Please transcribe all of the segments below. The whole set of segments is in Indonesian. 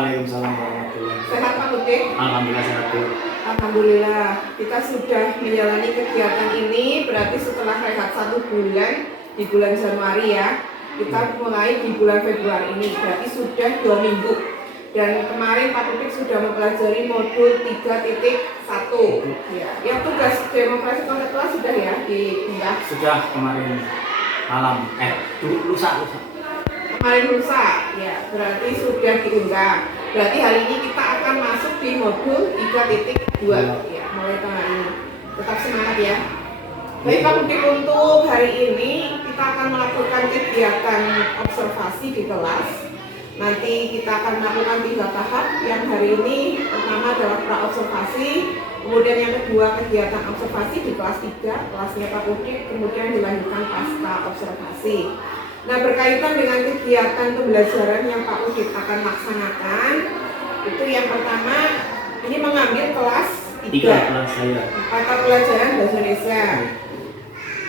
Waalaikumsalam warahmatullahi wabarakatuh. Sehat Pak Kutik? Alhamdulillah sehat Bu. Alhamdulillah, kita sudah menjalani kegiatan ini. Berarti setelah rehat 1 bulan di bulan Januari ya, kita mulai di bulan Februari ini. Berarti sudah 2 minggu. Dan kemarin Pak Kutik sudah mempelajari modul 3.1 ya. Yang tugas demokrasi konseptual sudah ya diunggah? Sudah kemarin malam, lusa. Kemarin lusa, ya berarti sudah diunggah. Berarti hari ini kita akan masuk di modul 3.2 ya, mulai tanggal ini. Tetap semangat ya. Baik Pak Kutik, untuk hari ini kita akan melakukan kegiatan observasi di kelas. Nanti kita akan melakukan 3 tahap. Yang hari ini pertama adalah pra-observasi, kemudian yang kedua kegiatan observasi di kelas 3, kelasnya Pak Kutik, kemudian dilanjutkan pasca observasi. Nah, berkaitan dengan kegiatan pembelajaran yang Pak Kutik akan laksanakan, itu yang pertama ini mengambil kelas 3 kelas saya. mata pelajaran Bahasa Indonesia.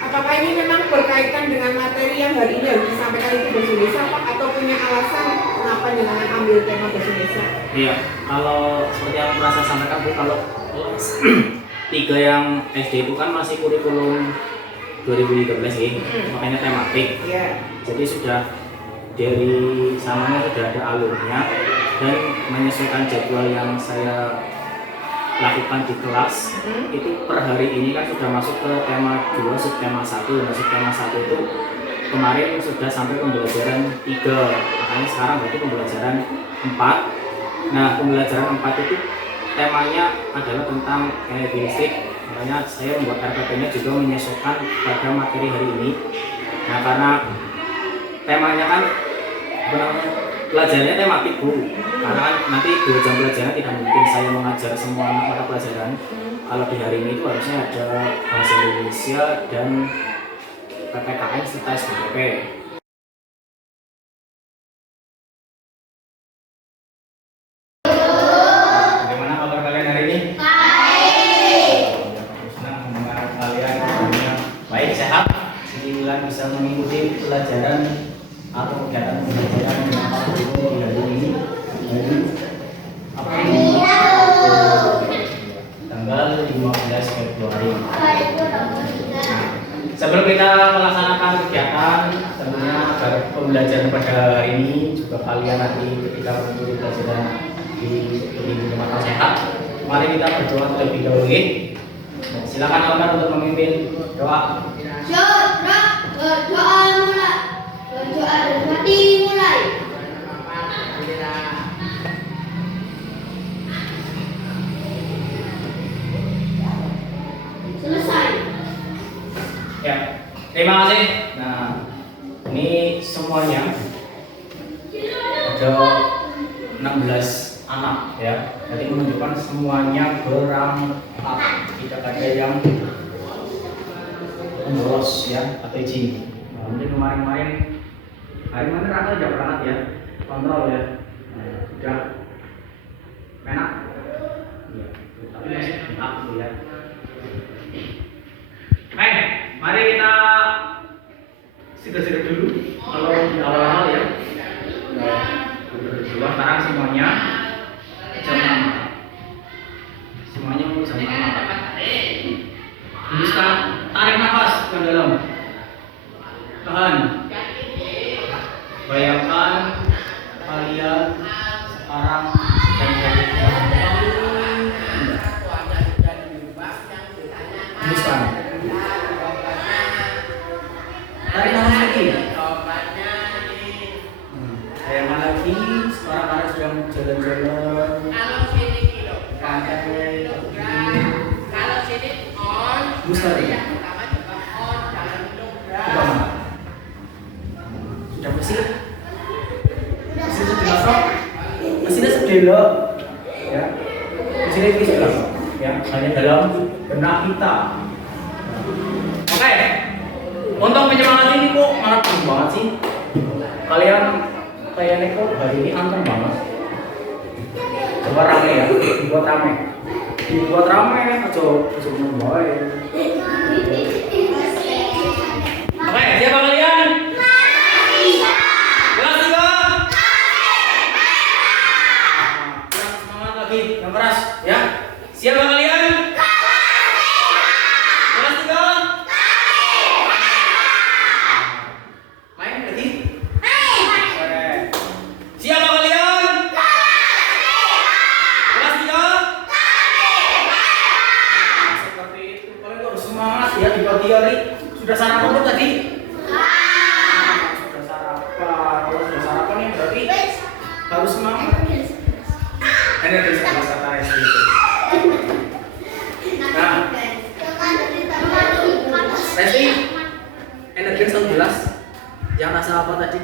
Apakah ini memang berkaitan dengan materi yang hari ini harus disampaikan itu Bahasa Indonesia Pak, atau punya alasan kenapa jangan ambil tema Bahasa Indonesia? Iya, kalau seperti yang pernah saya sampaikan Bu, kalau kelas 3 yang SD itu kan masih kurikulum 2013 sih, makanya tematik. Iya. Jadi sudah dari sananya sudah ada alurnya dan menyesuaikan jadwal yang saya lakukan di kelas. Itu per hari ini kan sudah masuk ke tema 2, subtema 1. Nah, subtema 1 itu kemarin sudah sampai pembelajaran 3, makanya sekarang berarti pembelajaran 4. Nah, pembelajaran 4 itu temanya adalah tentang enegeistik, makanya saya membuat RPP-nya juga menyesuaikan pada materi hari ini. Nah, karena temanya kan pelajarannya tematik Bu, karena kan nanti 2 jam pelajaran tidak mungkin saya mengajar semua mata pelajaran. Kalau di hari ini itu harusnya ada bahasa Indonesia dan PPKN serta SBMP. Bagaimana kabar kalian hari ini? Baik. Senang mendengar kalian semuanya baik, sehat. Alhamdulillah bisa mengikuti pelajaran atau kegiatan pembelajaran dengan Pak Guru di hari ini. Tanggal 15 Februari. Sebelum kita melaksanakan kegiatan, tentunya agar pembelajaran pada hari ini juga kalian nanti ketika mengikuti pelajaran di Minggu Mata Sehat, mari kita berdoa terlebih dahulu. Silakan Alkan untuk memimpin doa. Berdoa mulai. Berdoa dan mati mulai. Selesai. Ya, terima kasih. Nah, ini semuanya ada 16 anak ya. Jadi menunjukkan semuanya berangkat, tidak ada yang bolos ya, ATJ. Nah, mungkin kemarin-kemarin hari mana Raka udah berangkat ya, kontrol ya. Nah, sudah enak ya, tapi masih enak gitu ya. Baik, mari kita seger-seger dulu kalau di awal-awal ya. Berdua sekarang semuanya jam 6. Semuanya mau jam 6. Hembuskan, tarik nafas ke dalam. Tahan. Bayangkan kalian sekarang sedang berada. Hembuskan. Tarik nafas lagi. Bayangkan lagi sekarang kalian sedang jalan-jalan. Hembuskan lagi. Sudah bersih? Mesin sudah kosong? Mesinnya sudah ya. Mesinnya ini sudah kosong ya, hanya dalam benak kita. Oke. Untuk menyemangati ini kok malah banget sih. Kalian kayaknya kok hari ini anteng banget. Coba rame ya, dibuat rame. Dibuat rame aja boy. Oke, siapa kalian? Kelas 3. Siapa kalian? Kelas 3? Main berarti? Oke. Siapa kalian? Kelas 3? Seperti itu. Kalian harus semangat ya di pagi hari. Sudah sarapan belum tadi? Sudah sarapan. Kalau sudah sarapan ya berarti harus semangat. Energi sekolah kata SD. Nah, Resti, energi 1 gelas. Yang rasa apa tadi?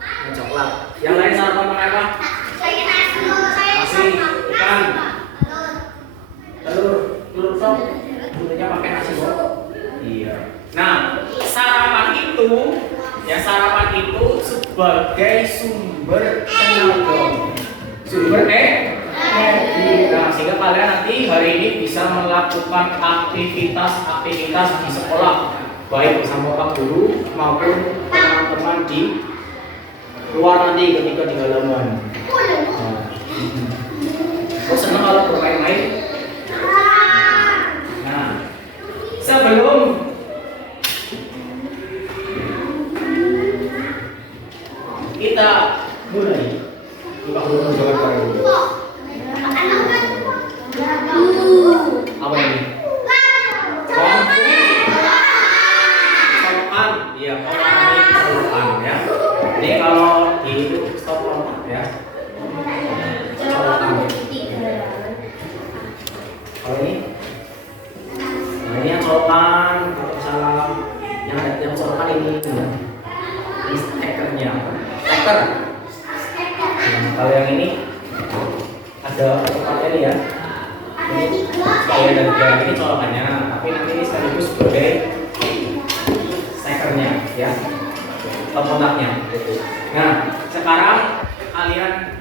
Yang coklat. Yang lain sarapan pakai apa? Nasi, ikan, telur sop. Tentunya pakai nasi kok. Iya. Nah, sarapan itu sebagai sumber tenaga. Sumber nah, sehingga kalian nanti hari ini bisa melakukan aktivitas di sekolah, baik bersama Pak Guru maupun teman-teman di luar nanti ketika di halaman. Aku senang kalau bermain-main. Nah, sebelum kita mulai, Pak Guru menjawab dulu. Apa ini? Colokan, iya, colokan ya. Ini kalau di itu stop kontak ya. Colokan. Kalau ini, nah ini yang colokan, kalau salah yang colokan ini stekernya, steker. Nah, kalau yang ini ada tempatnya nih ya. Ini saya dan jalan ini colokannya, tapi nanti ini sekaligus sebagai stekernya ya, kontaknya. Nah, sekarang kalian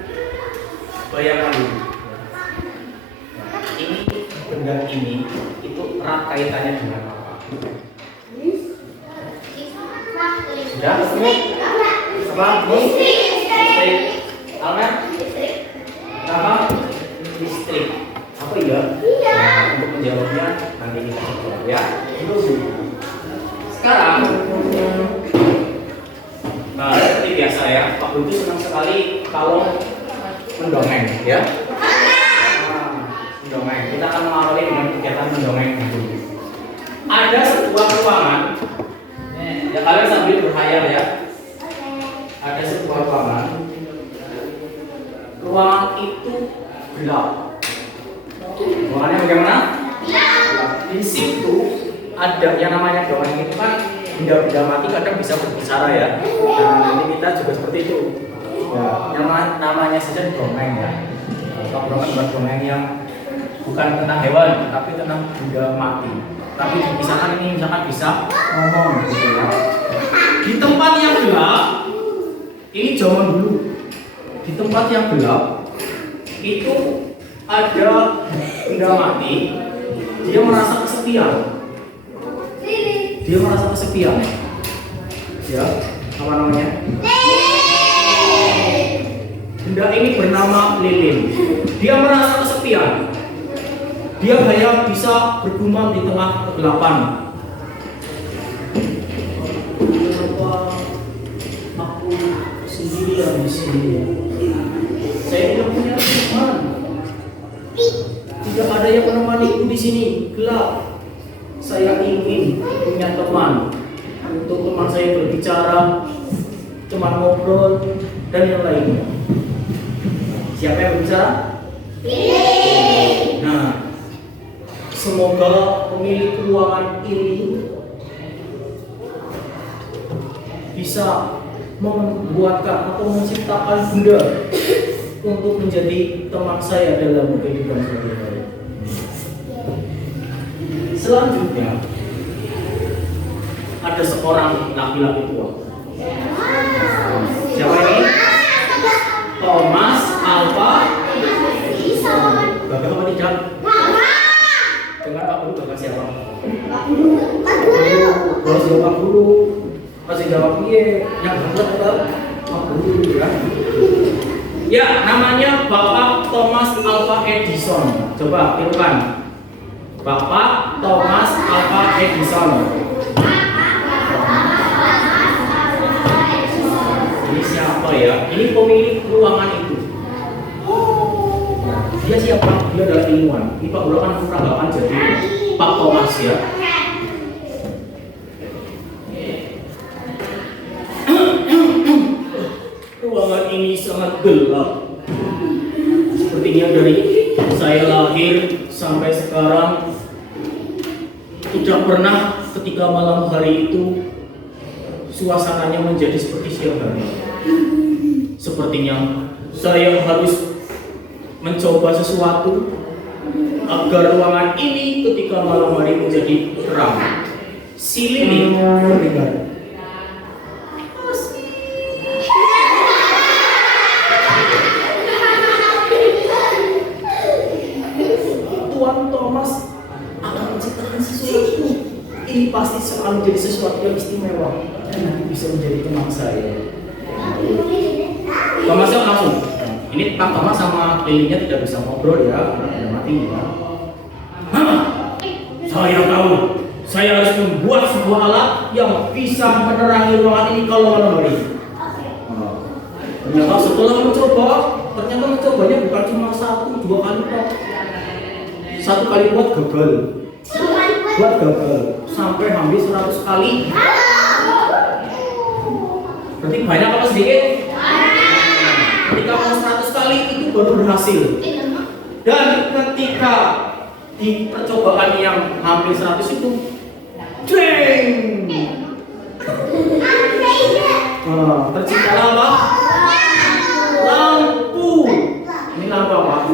bayangkan dulu, ini benda ini itu erat kaitannya dengan apa? Sudah? Apa? Listrik. Almer? Apa? Listrik. Apa ya? Nah, untuk menjawabnya nanti kita coba ya. Sekarang, nah seperti biasa ya, Pak Guru senang sekali kalau mendongeng ya. Mendongeng. Kita akan mengawali dengan kegiatan mendongeng dulu. Ada sebuah ruangan. Ya kalian sambil berkhayal ya. Ada sebuah ruangan. Ruangan itu gelap. Ruangannya bagaimana? Di situ ada yang namanya dongeng itu kan benda-benda mati kadang bisa berbicara ya. Nah, ini kita juga seperti itu. Ya, namanya saja dongeng ya. Dongeng yang bukan tentang hewan, tapi tentang benda mati. Tapi misalkan ini bisa ngomong gitu ya. Di tempat yang gelap, ini zaman dulu. Di tempat yang gelap itu ada benda mati, dia merasa kesepian. Ya, apa namanya? Benda ini bernama lilin. Dia merasa kesepian. Dia hanya bisa bergumam di tengah kegelapan. Aku sendirian di sini. Saya tidak punya teman. Tidak ada yang menemaniku di sini. Gelap. Saya ingin punya teman. Untuk teman saya berbicara, teman ngobrol, dan yang lainnya. Siapa yang berbicara? Nah, semoga pemilik ruangan ini bisa membuatkan atau menciptakan benda untuk menjadi teman saya dalam kehidupan sehari-hari. Selanjutnya ada seorang laki-laki tua. Siapa ini? Thomas Alva Edison. Bapak apa tidak? Dengar Pak Guru, bapak siapa? Pak Guru. Kalau siapa Pak Guru? Masih jawab iya. Yang benar adalah Pak Guru ya. Ya, namanya Bapak Thomas Alva Edison. Coba tirukan. Bapak Thomas Alva Edison. Ini siapa ya? Ini pemilik ruangan itu. Dia siapa? Dia adalah ilmuwan. Ini Pak Bro kan peranggapan jadi Pak Thomas ya. Ruangan ini sangat gelap. Sepertinya dari saya lahir sampai sekarang tidak pernah ketika malam hari itu suasananya menjadi seperti siang hari. Sepertinya saya harus mencoba sesuatu agar ruangan ini ketika malam hari menjadi terang. Si Lili mendengar. Tuan Thomas akan menciptakan sesuatu. Ini pasti akan menjadi sesuatu yang istimewa dan nanti bisa menjadi teman saya. Thomasnya langsung. Ini Pak Thomas sama Lilinya tidak bisa ngobrol ya, karena sudah mati ya. Saya tahu. Saya harus membuat sebuah alat yang bisa menerangi ruangan ini kalau malam hari. Ternyata setelah mencobanya bukan cuma 1-2 kali Pak. 1 kali buat gagal. Sampai hampir 100 kali. Berarti banyak apa sedikit? Ketika mau 100 kali itu baru berhasil. Dan ketika di percobaan yang hampir 100 itu, terciptalah apa? Lampu. Ini lampu apa?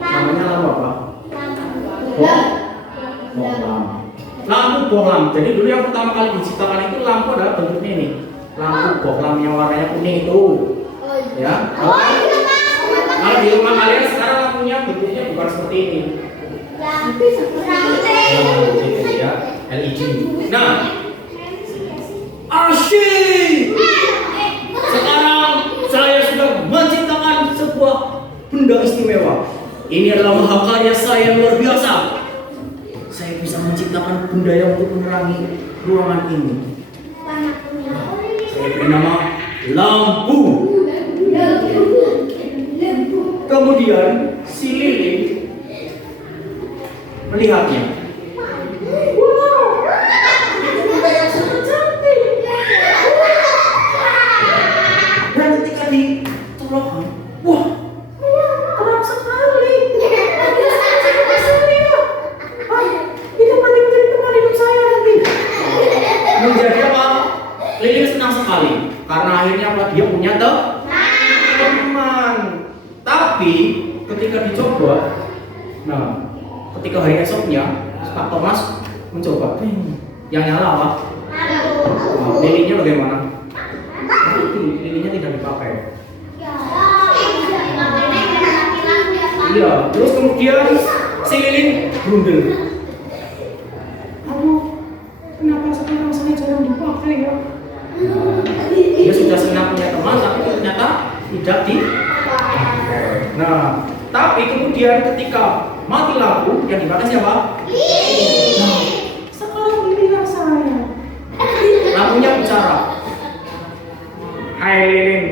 Namanya lampu apa? Lampu bohlam. Jadi dulu yang pertama kali diciptakan itu lampu adalah bentuknya ini. Lampu bohlam yang warnanya kuning itu. Ya. Kalau di rumah kalian sekarang lampunya bentuknya bukan seperti ini. Gitu ya, LED. Nah, asyik. Sekarang saya sudah menciptakan sebuah benda istimewa. Ini adalah mahakarya saya yang luar biasa. Saya bisa menciptakan benda yang untuk menerangi ruangan ini. Saya beri nama lampu. Kemudian si Lili melihatnya. Wow, itu benda yang sangat cantik. Dan ketika ditolong, wah, terang sekali. Itu nanti menjadi teman hidup saya nanti. Menjadi apa? Lili senang sekali karena akhirnya apa? Dia punya teman. Tapi ketika dicoba, nah, ketika hari esoknya Pak Thomas mencoba, yang nyala apa? Nah, lilinya bagaimana? Lilinya tidak dipakai. Iya, terus kemudian si lilin grundel. Aduh, kenapa sekarang saya jarang dipakai ya? Dia sudah senang punya teman, tapi ternyata tidak dipakai. Nah, tapi kemudian ketika mati lampu, yang dimakan siapa? Nah, sekarang giliran saya. Lampunya bicara. Hai Lilin,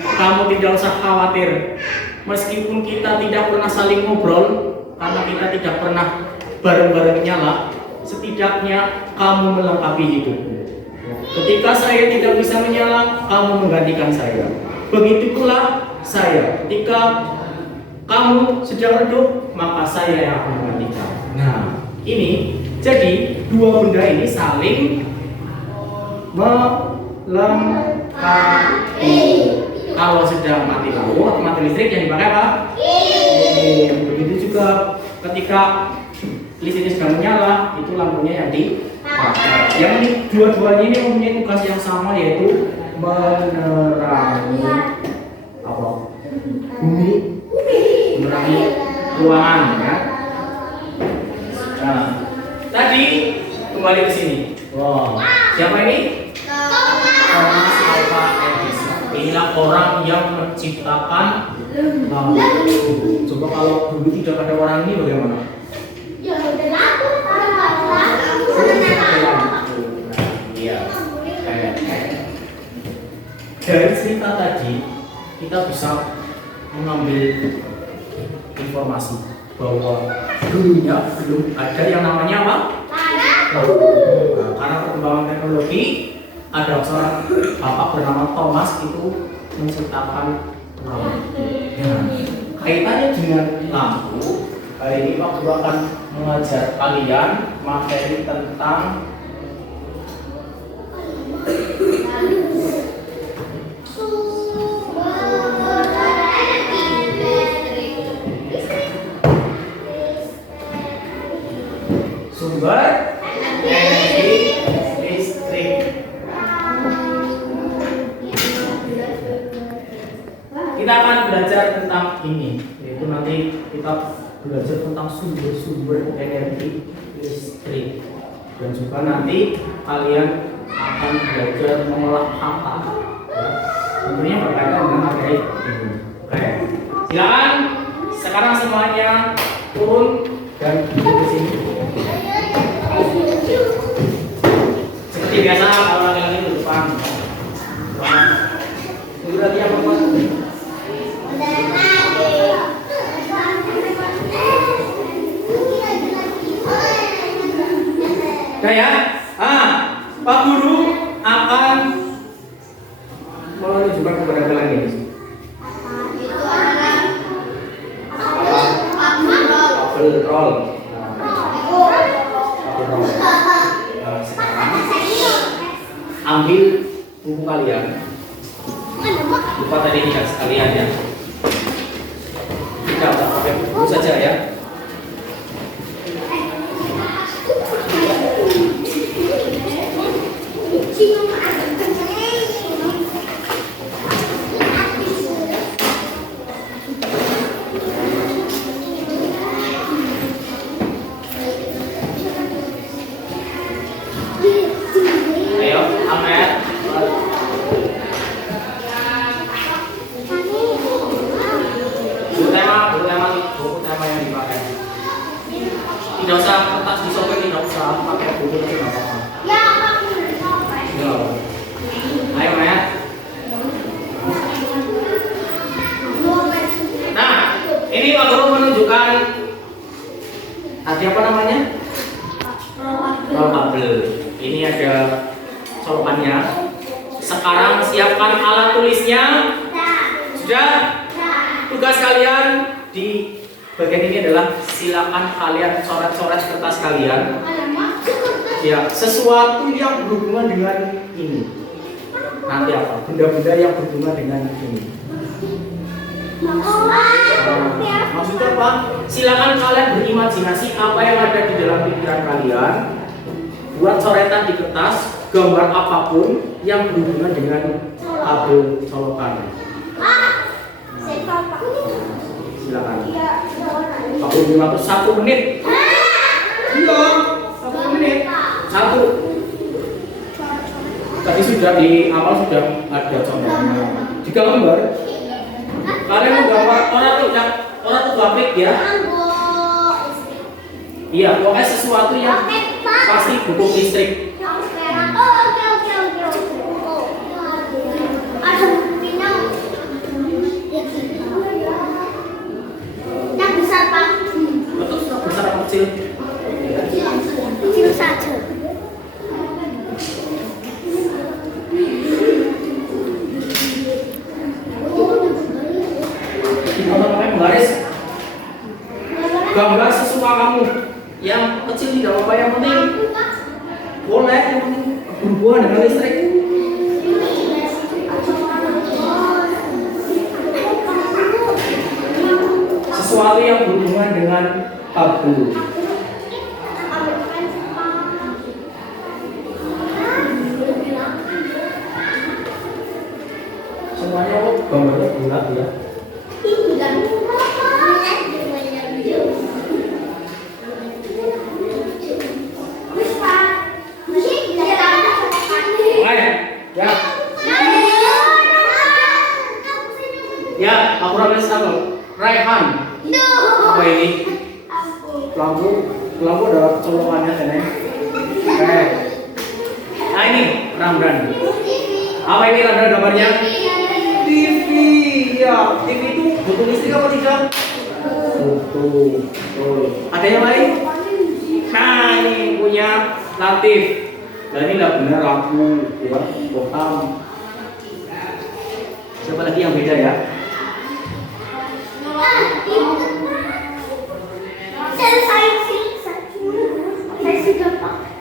kamu tidak usah khawatir. Meskipun kita tidak pernah saling ngobrol, karena kita tidak pernah bareng-bareng nyala, setidaknya kamu melengkapi hidupku. Ketika saya tidak bisa menyala, kamu menggantikan saya. Begitu pula saya, ketika kamu sedang redup, maka saya yang akan menggantikan. Nah, ini jadi dua benda ini saling melengkapi. Kalau sedang mati lampu atau mati listrik yang dipakai apa? Begitu juga ketika listriknya sedang menyala, itu lampunya yang dipakai. Yang ini dua-duanya ini mempunyai tugas yang sama, yaitu menerangi apa? Bumi, menerangi ruangan ya. Nah, tadi kembali ke sini. Wow. Siapa ini? Thomas Alva Edison. inilah orang yang menciptakan lampu. Coba kalau dulu tidak ada orang ini bagaimana? Ya udah laku. Iya. Dari cerita tadi kita bisa mengambil informasi bahwa dulunya belum ada yang namanya apa? Karena perkembangan teknologi, ada seorang bapak bernama Thomas itu menciptakan lampu. Nah, kaitannya dengan lampu, hari ini Pak Guru akan mengajar kalian materi tentang sumber energi listrik. Kita akan belajar tentang ini, yaitu nanti kita belajar tentang sumber-sumber energi listrik, dan juga nanti kalian akan belajar mengolah kata, ya. Tentunya berkaitan dengan materi ini. Oke, silakan sekarang semuanya turun dan duduk di sini. Seperti biasa kalau laki-laki di depan. Itu berarti apa Pak? Oke ya. Pak Guru akan menunjukkan kepada kalian ini. Kabel roll. Nah, sekarang ambil buku kalian. Lupa tadi tidak sekalian ya. Tidak pakai buku saja ya. Ayo, Ahmed. Buku tema yang dipakai. Tidak usah kertas disobek, tidak usah pakai buku itu nggak apa-apa. Ya. Ayo, Ahmed. Nah, ini Pak Guru menunjukkan tadi apa namanya? Roll kabel. Ini ada colokannya. Sekarang siapkan alat tulisnya. Sudah? Tugas kalian di bagian ini adalah silakan kalian coret-coret kertas kalian. Ya, sesuatu yang berhubungan dengan ini. Nanti apa? Benda-benda yang berhubungan dengan ini. Maksudnya apa? Silakan kalian berimajinasi apa yang ada di dalam pikiran kalian. Buat coretan di kertas, gambar apapun yang berhubungan dengan kabel colokan. Silakan. Aku beri waktu 1 menit. Iya, 1 menit. 1. Tadi sudah di awal sudah ada contohnya. Di gambar. Kalian menggambar orang tuh grafik ya. Iya, pokoknya sesuatu yang pasti butuh listrik. Yang besar Pak. Betul, besar atau kecil? Kecil saja. Baris. Gambar sesuka kamu. Yang kecil tidak apa-apa, yang penting boleh, yang penting berhubungan dengan listrik. Sesuatu yang berhubungan dengan kabel. Semuanya gambarnya bulat ya. lampu ada colokannya Neng. Oke. Nah ini Ramdan. Apa ini Ramdan gambarnya? TV. Ya, TV itu butuh listrik apa tidak? Butuh. Ada yang lain? Nah ini punya Latif. Nah ini nggak benar lampu, ya, bohong. Siapa lagi yang beda ya?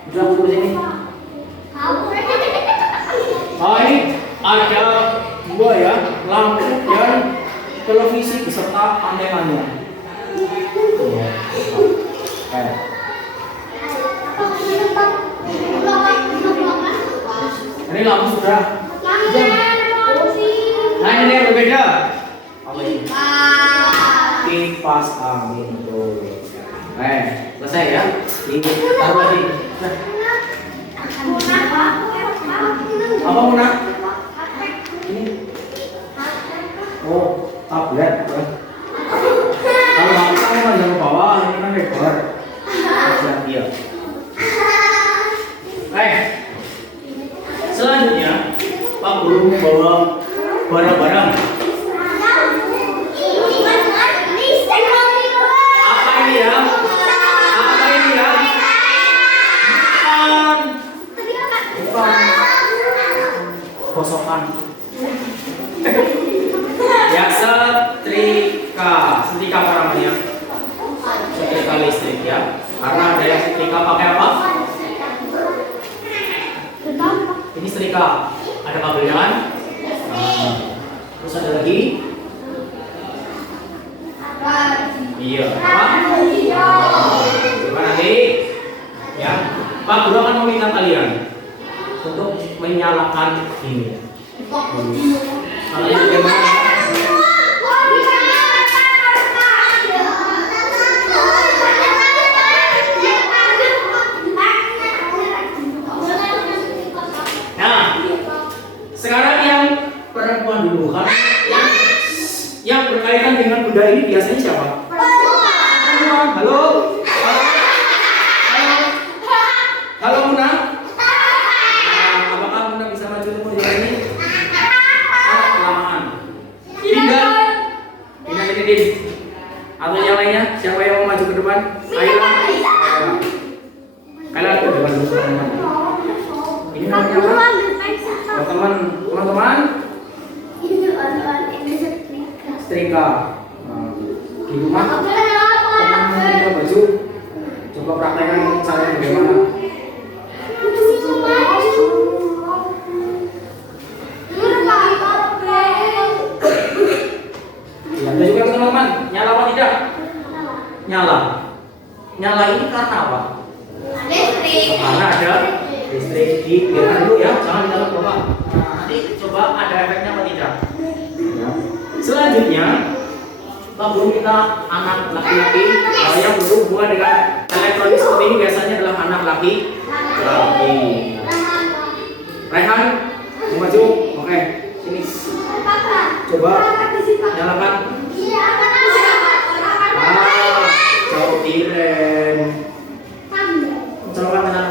Udah aku tulis ini. Oh ini ada dua ya, lampu dan televisi beserta antenanya. Ini lampu sudah. Nah ini yang berbeda. Apa ini? Kipas angin tuh. Selesai ya. Ini taruh lagi. Apa Muna? Ini. Oh, tablet. Kalau lampu kan panjang ke bawah, ini kan lebar. Iya. Selanjutnya Pak Guru membawa barang-barang. Apa ini ya? Apa ini ya? Bukan. Gosokan. Ya, setrika. Setrika apa namanya? Setrika listrik ya. Karena ada yang setrika pakai apa? Ini setrika. Ada kabelnya kan? Terus ada lagi? Iya. Apa? Coba nanti. Ya. Pak Guru akan meminta kalian untuk menyalakan ini. Caranya bagaimana? Sekarang yang perempuan dulu kan, yang berkaitan dengan budaya ini biasanya siapa? Perempuan. Halo? Halo Muna? Apakah Muna bisa maju ke budaya ini? Kelamaan. Pindah ini. Atau yang lainnya? Siapa yang mau maju ke depan? Ayo. Kalian ke depan dulu teman-teman. Ini namanya apa? Teman-teman setrika di rumah teman menyetrika baju, coba praktekkan caranya bagaimana. Ya, juga teman-teman, nyala apa tidak? Nyala ini karena apa? Karena ada listrik. Biarkan dulu ya, jangan ditaruh bapak. Nanti coba ada efeknya apa tidak ya. Selanjutnya Pak Guru minta anak laki-laki yang berhubungan dengan elektronik seperti ini biasanya adalah anak laki. Rehan mau maju? Oke, sini coba nyalakan. Jauh tiren nyalakan.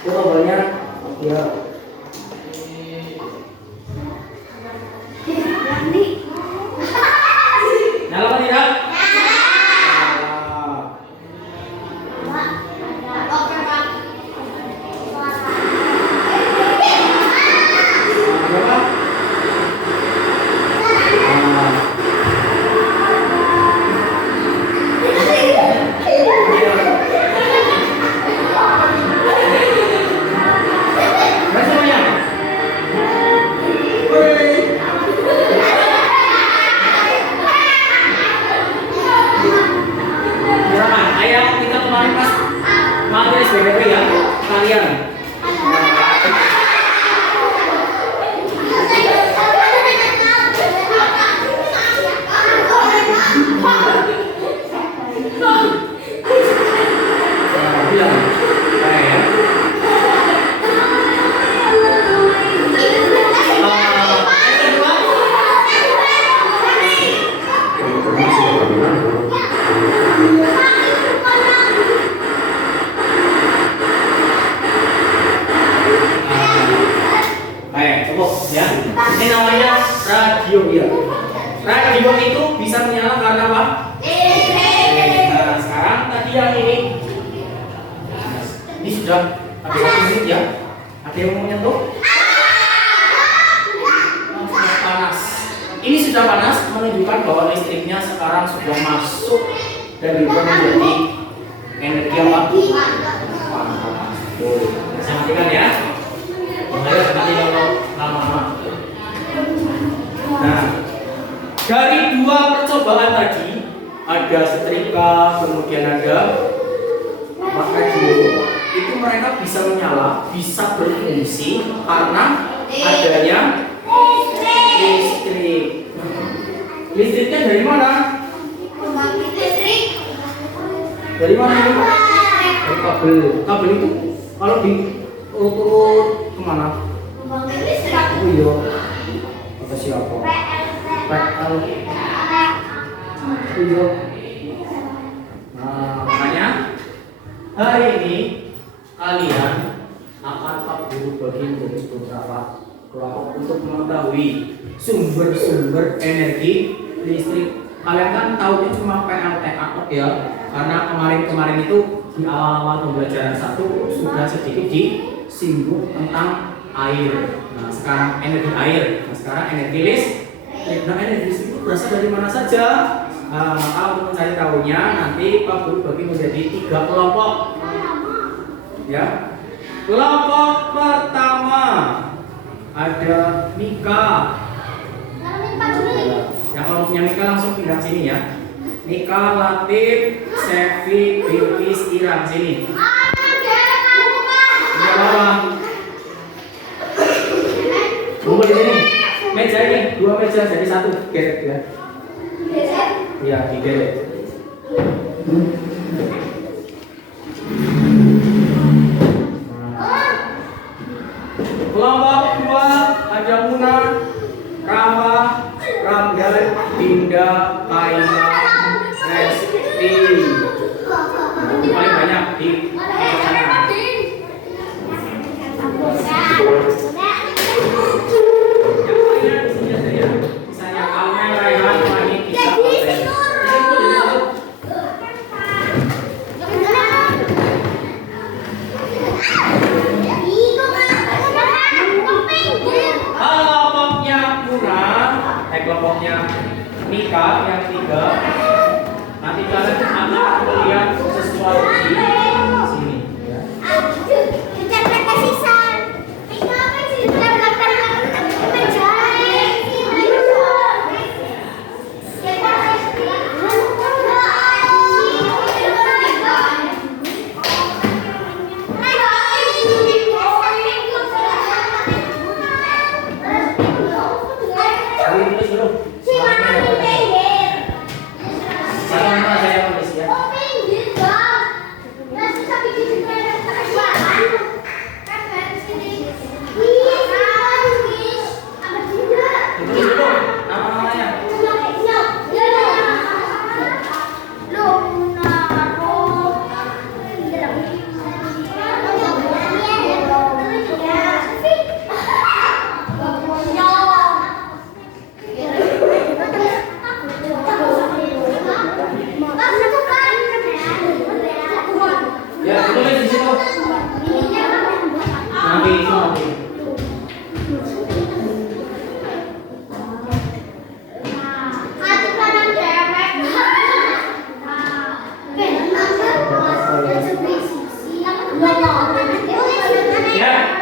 Itu tombolnya ya. Nyala apa tidak? Ini namanya radio ya. Radio itu bisa menyala karena apa? Nah, sekarang tadi yang ini sudah ada 1 menit ya. Ada yang mau menyentuh? Sudah panas. Ini sudah panas menunjukkan bahwa listriknya sekarang sudah masuk dan berubah menjadi energi apa? Panas. Tuh, bisa matikan ya. Bahaya nanti kalau lama-lama. Nah, dari 2 percobaan tadi, ada setrika, kemudian ada radio, itu mereka bisa menyala, bisa berfungsi karena adanya listrik. Listriknya dari mana? Dari mana itu? Dari kabel. Kabel itu kalau diurut kemana? Oh iya. Kata siapa? PL. Iya. Nah, makanya hari ini kalian akan Pak Guru bagi menjadi beberapa kelompok untuk mengetahui sumber-sumber energi listrik. Kalian kan tahunya cuma PLTA ya, karena kemarin itu di awal pembelajaran 1 sudah sedikit disinggung tentang air. Nah, sekarang energi air. Nah, sekarang energi listrik. Nah, energi listrik itu berasal dari mana saja? Nah, maka untuk mencari tahunya nanti Pak Guru bagi menjadi 3 kelompok. Ya. Kelompok pertama ada Mika. Yang kelompoknya Mika langsung pindah sini ya. Mika, Latif, Sevi, Bilkis, Irang sini. Tidak apa-apa. Kumpul di sini. Meja ini 2 meja jadi 1 geret ya. Iya, digeret. Kelompok 2 ada Muna, Rama, Ramdan, Dinda, Kaina, Resti. Paling banyak di sana. Saya Almel, Raihan, Fani, Kisah, kelompoknya Mika yang 3. Nanti kalian akan melihat sesuatu di sini ya.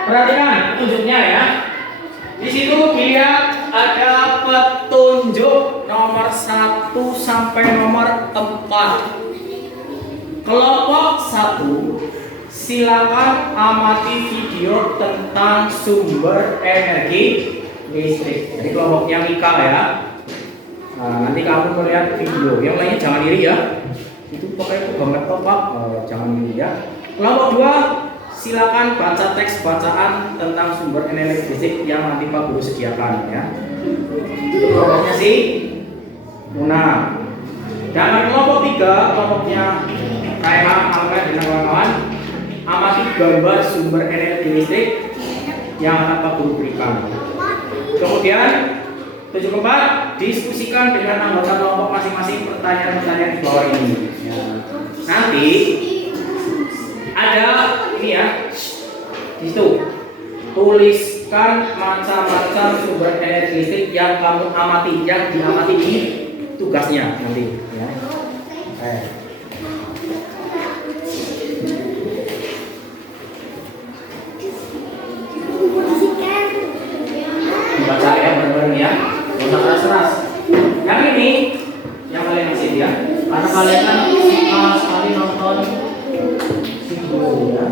Perhatikan petunjuknya ya. Di situ dilihat ada petunjuk nomor 1 sampai nomor 4. Kelompok 1, silakan amati video tentang sumber energi listrik. Jadi kelompoknya Mika ya. Nah, nanti kamu melihat video. Yang lainnya jangan iri ya. Itu pokoknya itu banget kok Pak. Jangan iri ya. Kelompok 2, silakan baca teks bacaan tentang sumber energi listrik yang nanti Pak Guru sediakan ya. Kelompoknya si Muna. Dan kelompok 3, kelompoknya Raihan, Almer, dan kawan-kawan, amati gambar sumber energi listrik yang akan Pak Guru berikan. Kemudian 7 keempat, diskusikan dengan anggota kelompok masing-masing pertanyaan-pertanyaan di bawah ini. Ya. Nanti ada ini ya, di situ tuliskan macam-macam sumber energi listrik yang kamu amati, yang diamati di tugasnya nanti. Ya. Baca ya bareng-bareng ya, nggak usah keras-keras. Yang ini yang kalian masih ya, karena kalian kan suka sekali nonton video ya.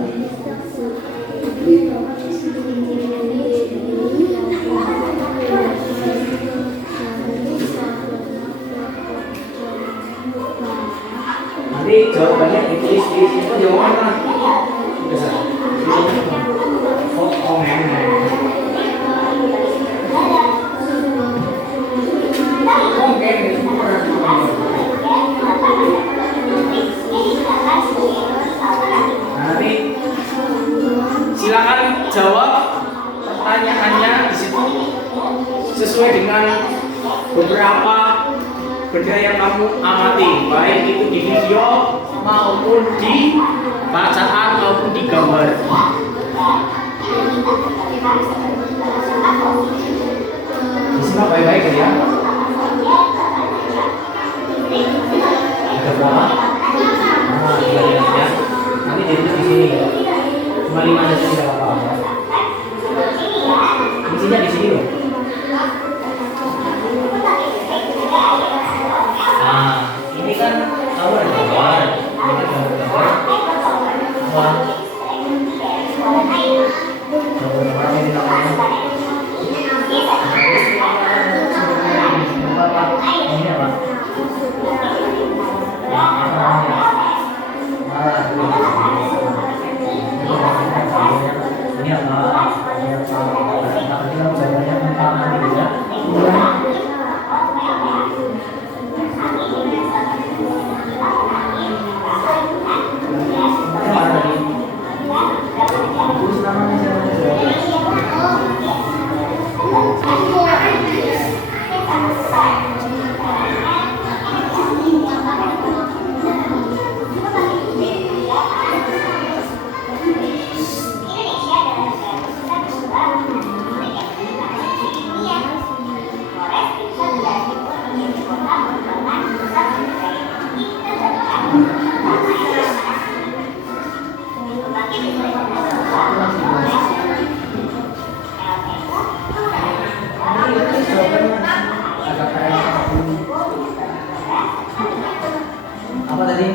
Nanti jawabannya ditulis di sini. Oh, jawabannya bisa. Oh, nanti silakan jawab pertanyaannya di situ sesuai dengan beberapa benda yang kamu amati, baik itu di video maupun di bacaan maupun di gambar. Disimak baik-baik ya. Ada berapa? Nah, ya. Nanti ditulis di sini. Cuma 5 saja tidak apa-apa. Isinya di sini loh. Nah, ini kan kamu ada gambar. Ini kan gambar. Apa? Gambar ini namanya. Ini apa? Ini apa tadi?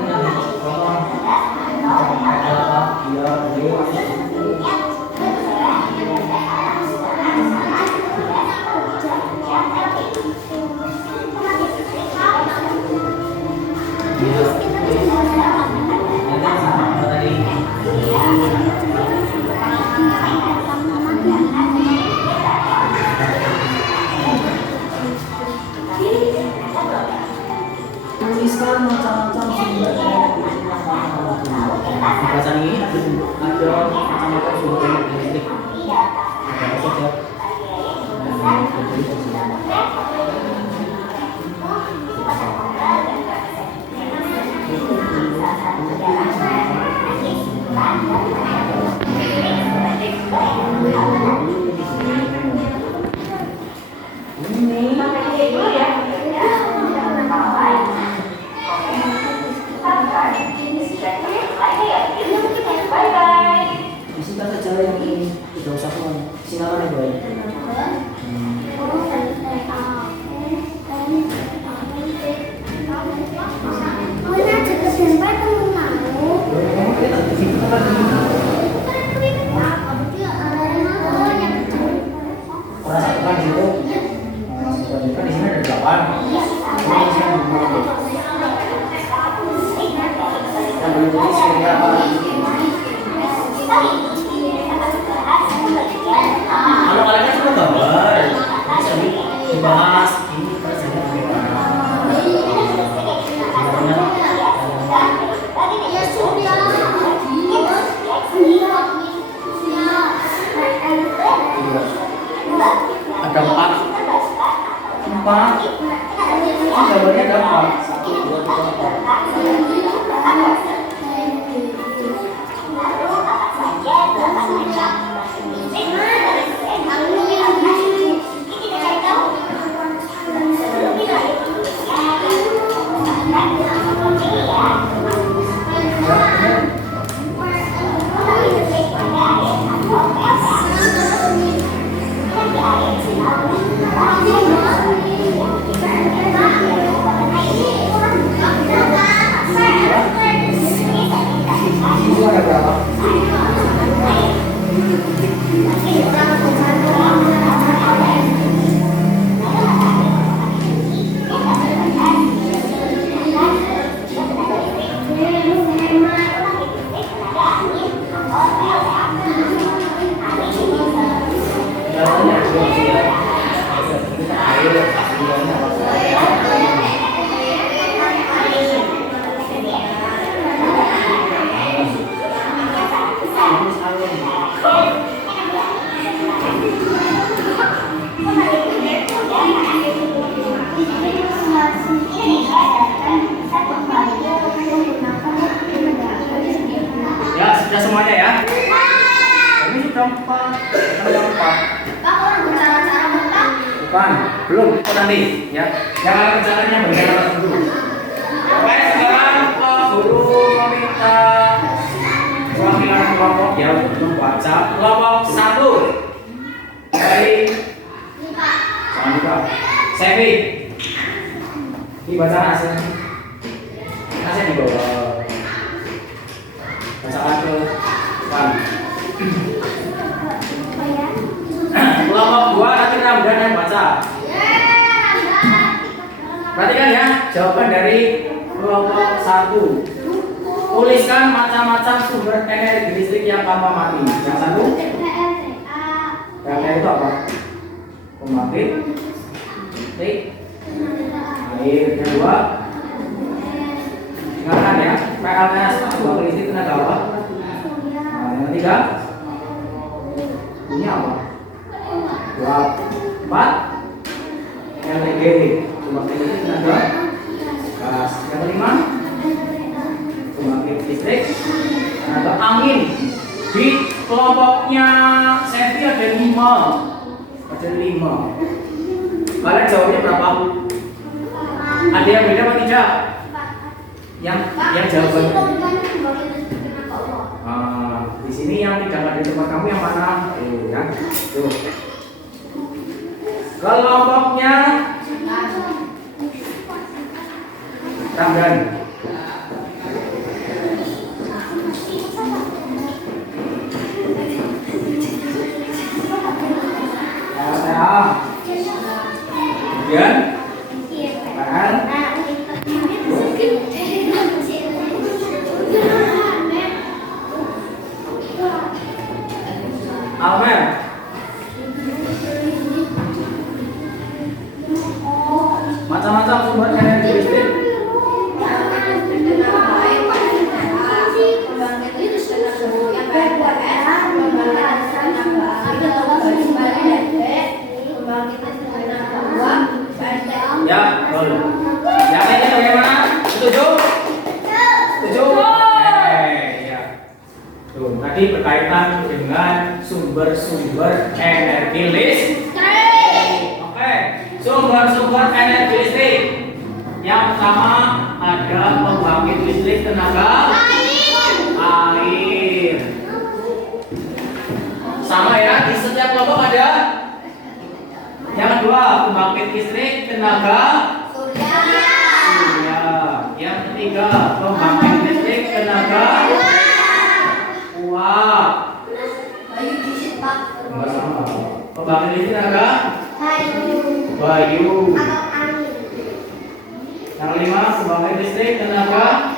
Tuliskan macam-macam sumber energi bacaan ini ada macam-macam sumber energi listrik. Ada apa saja? Isikan saja yang ini, tidak usah tuan. Silakan ya, Boy. Kan di situ, kan di sini ada 8. Kalau kalian kan cuma gambar, bisa dibahas ini persennya ada 4 4. Oh, gambarnya ada 4. 1, 2, 3, 4. Itu ada berapa? Ya, sudah semuanya ya. Ini sudah 4. Bukan, belum. Itu nanti ya. Jangan rencananya berjalan dulu. Oke, sekarang guru meminta perwakilan kelompok ya untuk membaca kelompok 1 dari jangan lupa Sevi. Dibaca hasilnya. Hasil di bawah. Bacakan ke depan. Kelompok 2 nanti Ramdan yang baca. Perhatikan ya, jawaban dari kelompok 1. Tuliskan macam-macam sumber energi listrik yang kamu amati. Yang 1. Yang itu apa? Pembangkit listrik air. Yang 2. Ingatkan ya, PLTS pembangkit listrik tenaga apa? Nah, yang 3. Ini apa? 2, 4. LPG pembangkit listrik tenaga gas. Yang 5. Pembangkit listrik tenaga angin. Di kelompoknya Sevi ada 5. Ada 5. Kalian jawabnya berapa? Ada yang beda apa tidak? Yang jawabannya. Di sini yang tidak ada di tempat kamu yang mana? Ya. Tuh. Kelompoknya Ramdan. Kemudian PL Almer. Macam-macam sumber energi listrik. Ya, betul. Yang ini bagaimana? Setuju? Setuju? Ya. Tuh, tadi berkaitan dengan sumber-sumber energi listrik. Oke, sumber-sumber energi listrik. Yang pertama ada pembangkit listrik tenaga air. Sama ya, di setiap kelompok ada. Yang kedua, pembangkit listrik tenaga surya. Yang ketiga, pembangkit listrik tenaga uap. Pembangkit listrik tenaga bayu. Yang lima, pembangkit listrik tenaga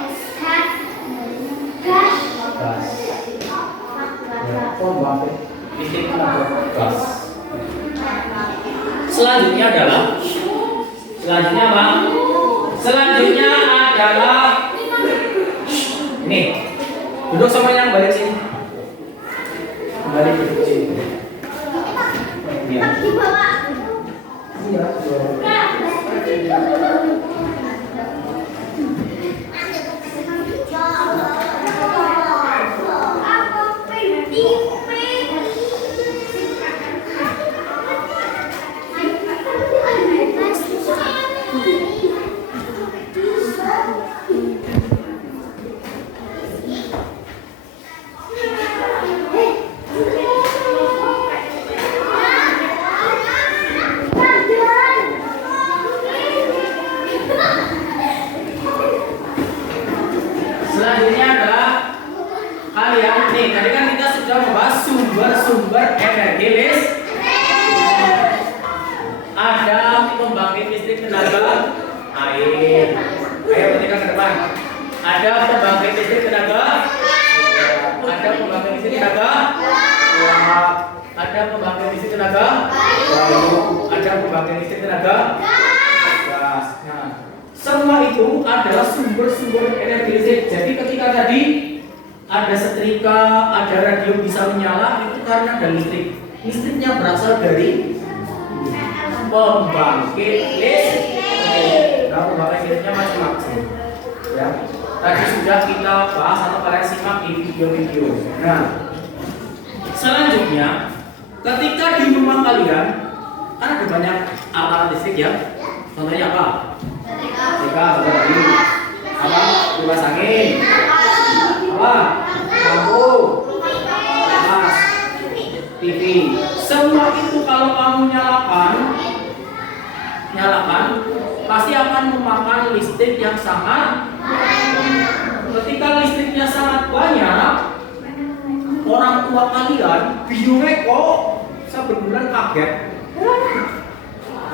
gas. Pembangkit listrik tenaga gas. Selanjutnya adalah apa? Selanjutnya adalah ini. Duduk sama yang balik sini. Balik duduk sini. Iya. Iya. Selanjutnya adalah kalian nih, tadi kan kita sudah membahas sumber-sumber energi listrik. Ada pembangkit listrik tenaga air. Ayo perhatikan ke depan. Ada pembangkit listrik tenaga. Ada pembangkit listrik tenaga. Ada pembangkit listrik tenaga. Ada pembangkit listrik tenaga. Gas. Nah, semua itu adalah sumber-sumber energi listrik. Jadi ketika tadi ada setrika, ada radio bisa menyala, itu karena ada listrik. Listriknya berasal dari pembangkit listrik. Nah, pembangkit listriknya macam-macam. Ya, tadi sudah kita bahas atau kalian simak di video-video. Nah, selanjutnya, ketika di rumah kalian kan ada banyak alat listrik ya. Contohnya apa? Setrika, apa? Kipas angin, apa? Lampu, kipas, TV. Semua itu kalau kamu nyalakan, pasti akan memakan listrik yang sangat. Ketika listriknya sangat banyak, orang tua kalian bingungnya kok sebulan kaget.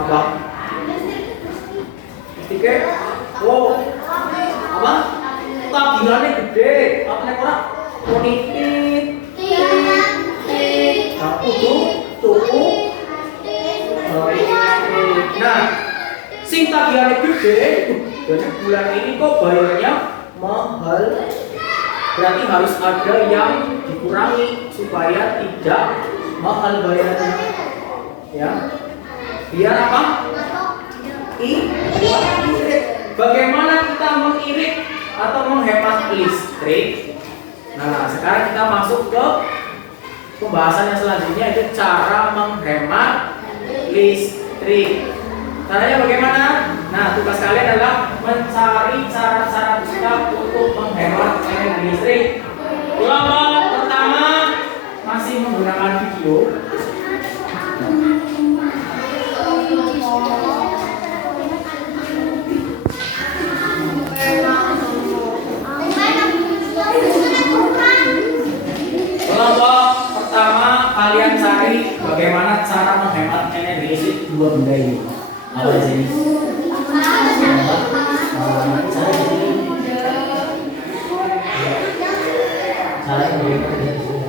Apa? Listriknya, wow, apa? Tagihannya gede, apa nih orang? Monitor, tuku. Nah, sing tagihannya gede, dan bulan ini kok bayarnya mahal. Berarti harus ada yang dikurangi supaya tidak mahal bayarnya. Ya, biar apa? Irit. Bagaimana kita mengirit atau menghemat listrik? Nah, sekarang kita masuk ke pembahasan yang selanjutnya, yaitu cara menghemat listrik. Caranya bagaimana? Nah, tugas kalian adalah mencari cara-cara kita untuk menghemat energi listrik. Kelompok pertama masih menggunakan video. Kelompok pertama kalian cari bagaimana cara menghemat energi listrik dua benda ini. Apa di sini? Cara di sini. Cara yang bagaimana di sini?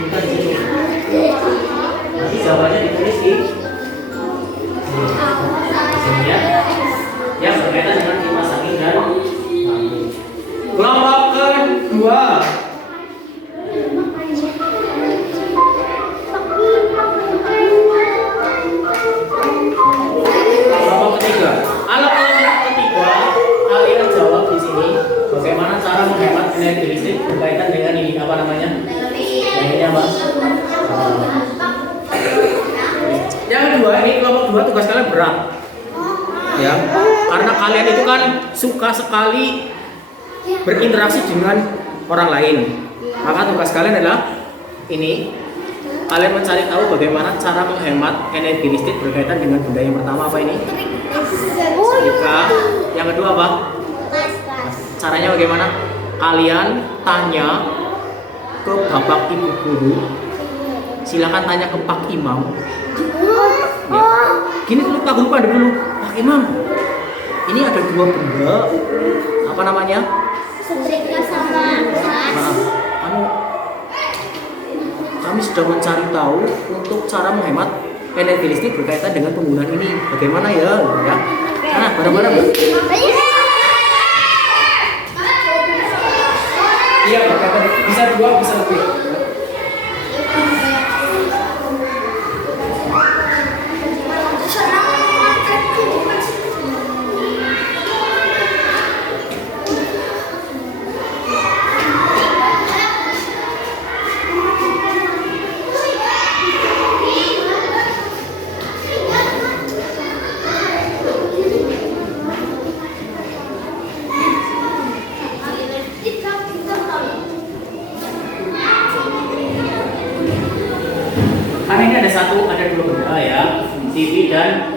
Bukan di sini. Nanti jawabannya ditulis di sini ya. Yang berkaitan dengan kipas angin dan lampu. Kelompok kedua. Kelompok ketiga. Alat kelompok ketiga, kalian jawab di sini bagaimana cara menghemat energi listrik berkaitan dengan ini, apa namanya? Ini apa? Yang kedua, ini kelompok dua, tugas kalian berat. Ya, karena kalian itu kan suka sekali berinteraksi dengan orang lain. Maka tugas kalian adalah ini, kalian mencari tahu bagaimana cara menghemat energi listrik berkaitan dengan benda yang pertama apa ini? Setrika. Yang kedua apa? Caranya bagaimana? Kalian tanya ke bapak ibu guru. Silakan tanya ke Pak Imam. Ya. Gini dulu Pak Guru, pada dulu Pak Imam. Ini ada dua benda. Apa namanya? Setrika sama gelas. Kami sudah mencari tahu untuk cara menghemat energi listrik berkaitan dengan penggunaan ini. Bagaimana ya? Ya. Nah, bareng-bareng. Iya, berkaitan bisa dua, bisa lebih. Karena ini ada dua benda ya, TV dan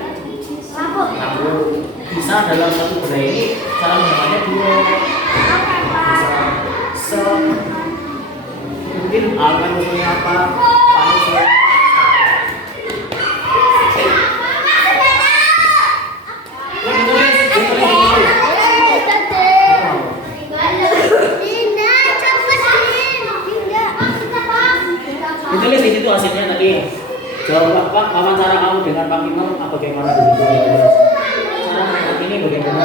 lampu. Bisa dalam satu benda ini cara menggunakannya dua. Mungkin akan usulnya apa? Panusia. Ditulis di situ hasilnya tadi. Jawab apa? Wawancara kamu dengan Pak Imam apa bagaimana begitu? Cara melihat ini bagaimana?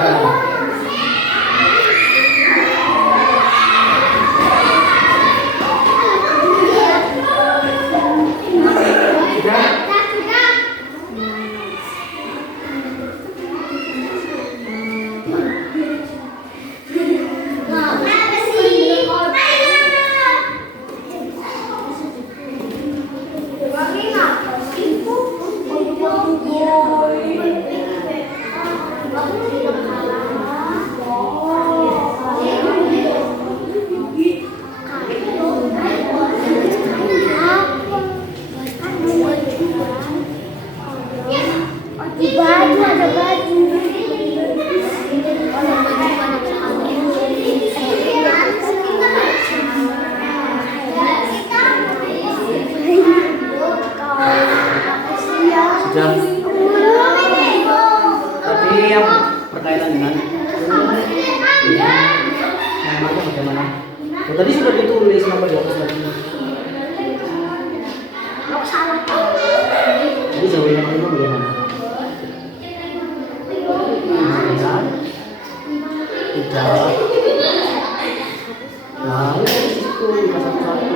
Tapi yang berkaitan dengan namanya bagaimana? Oh, tadi sudah ditulis nama di atas tadi. Jadi jawabnya itu bagaimana? Tidak. Nah, itu satu-satu.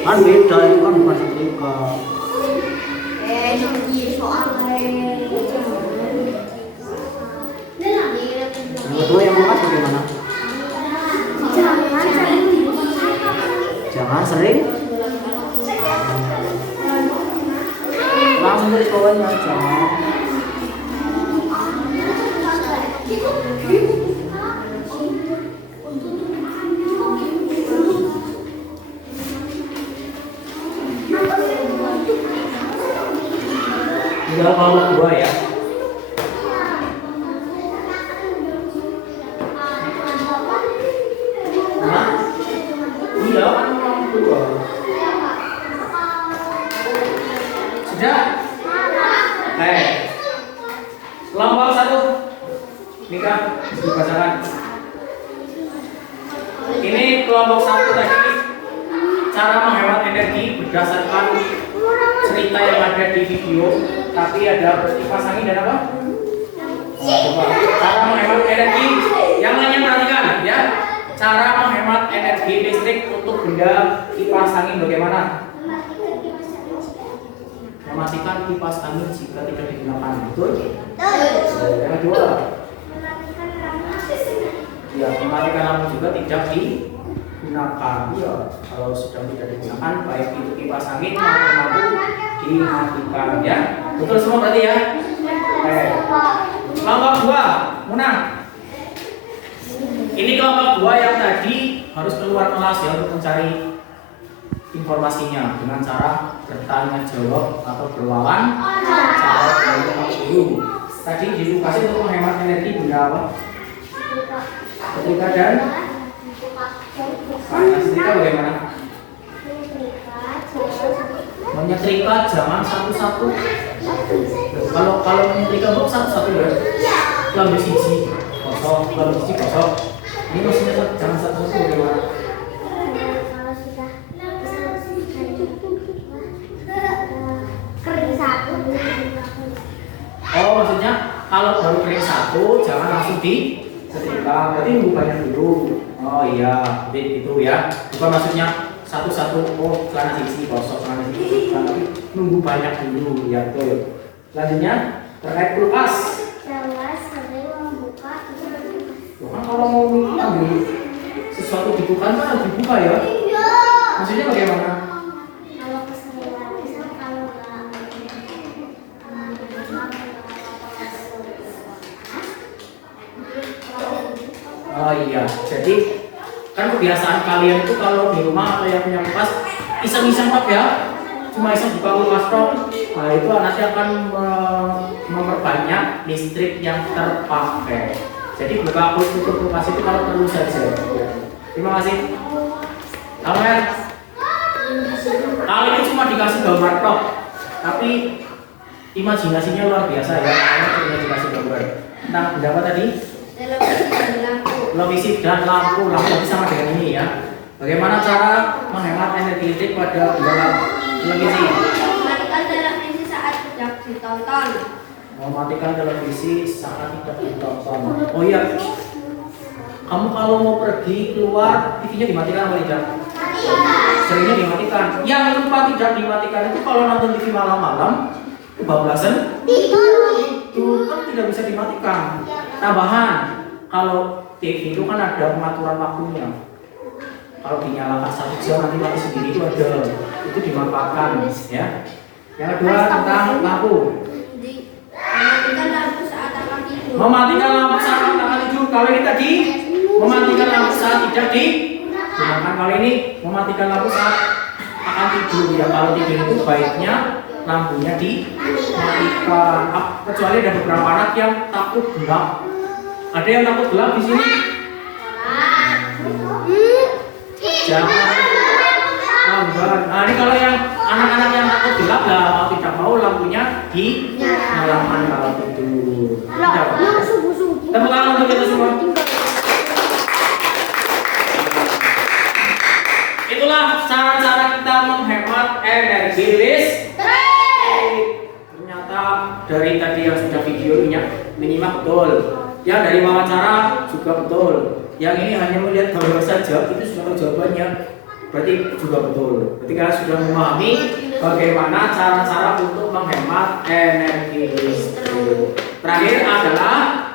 Kan beda, itu kan bukan setrika. Yang kedua yang keempat bagaimana? Jangan sering. Langsung tulis bawahnya jangan. Tinggal kelompok dua ya. Nah, iya kan kelompok dua. Sudah? Baik. Kelompok satu. Mika, dibacakan. Ini kelompok satu tadi. Cara menghemat energi berdasarkan cerita yang ada di video, tapi ada kipas angin dan apa? Coba. Cara menghemat energi, yang lainnya perhatikan ya. Cara menghemat energi listrik untuk benda kipas angin bagaimana? Mematikan kipas angin jika tidak digunakan, betul? Yang kedua, ya mematikan lampu juga tidak digunakan. Ya, kalau sedang tidak digunakan, baik itu kipas angin maupun lampu dimatikan ya. Betul semua berarti ya. Oke. Kelompok dua, Muna. Ini kelompok dua yang tadi harus keluar kelas ya untuk mencari informasinya dengan cara bertanya jawab atau berlawan cara dulu. Tadi dikasih untuk menghemat energi benda apa? Setrika dan panas. Setrika bagaimana? Menyetrika jangan satu-satu. Kalau menyetrika bok satu-satu ya. Kalau siji kosong, kalau siji kosong. Ini maksudnya jangan satu-satu bagaimana? Oh, maksudnya kalau baru kering satu jangan langsung di setrika, berarti nunggu banyak dulu. Oh iya, jadi itu ya. Bukan maksudnya satu-satu. Oh, celana sisi kosong, celana sisi kosong, tapi nunggu banyak dulu ya tuh. Selanjutnya terkait kulkas. Kan kalau mau ambil sesuatu dibuka kan harus dibuka ya. Maksudnya bagaimana? Oh iya, jadi kan kebiasaan kalian itu kalau di rumah atau yang punya kulkas iseng-iseng Pak ya, cuma iseng buka kulkas tok. Nah itu nanti akan memperbanyak listrik yang terpakai. Jadi buka tutup kulkas itu kalau perlu saja. Terima kasih. Amin. Kali ini cuma dikasih gambar tok, tapi imajinasinya luar biasa ya. Kalian cuma dikasih gambar. Tentang benda apa tadi? Televisi dan lampu. Lampu sama dengan ini ya. Bagaimana cara menghemat energi listrik pada benda televisi? Matikan televisi saat tidak ditonton. Mematikan televisi saat tidak ditonton. Oh iya, kamu kalau mau pergi keluar TV-nya dimatikan atau tidak? Seringnya dimatikan. Yang lupa tidak dimatikan itu kalau nonton TV malam-malam kebablasan itu kan tidak bisa dimatikan. Tambahan, kalau TV itu kan ada pengaturan waktunya. Kalau dinyalakan 1 jam nanti mati sendiri itu ada, itu dimanfaatkan ya. Yang kedua tentang lampu. Mematikan lampu saat akan tidur. Mematikan lampu saat akan tidur. Kalau ini tadi mematikan lampu saat tidak digunakan. Kalau ini mematikan lampu saat akan tidur ya. Kalau tidur itu baiknya lampunya dimatikan. Kecuali ada beberapa anak yang takut gelap. Ada yang takut gelap di sini? Jangan lamban. Nah ini kalau yang anak-anak yang takut gelap lah, mau tidak mau lampunya dinyalakan kalau tidur. Tepuk tangan untuk kita semua. Itulah cara-cara kita menghemat energi listrik. Ternyata dari tadi yang sudah videonya menyimak betul. Yang dari wawancara juga betul. Yang ini hanya melihat gambar saja itu sudah jawabannya. Berarti juga betul. Ketika sudah memahami bagaimana cara-cara untuk menghemat energi listrik. Terakhir adalah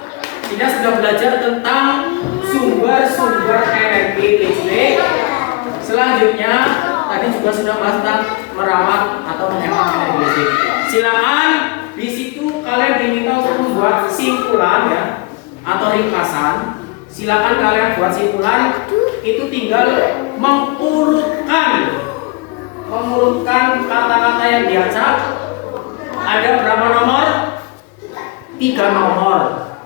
kita sudah belajar tentang sumber-sumber energi listrik. Selanjutnya tadi juga sudah bahas tentang merawat atau menghemat energi listrik. Silakan di situ kalian diminta untuk membuat simpulan ya atau ringkasan. Silakan kalian buat simpulan. Itu tinggal mengurutkan kata-kata yang diacak. Ada berapa nomor? 3 nomor.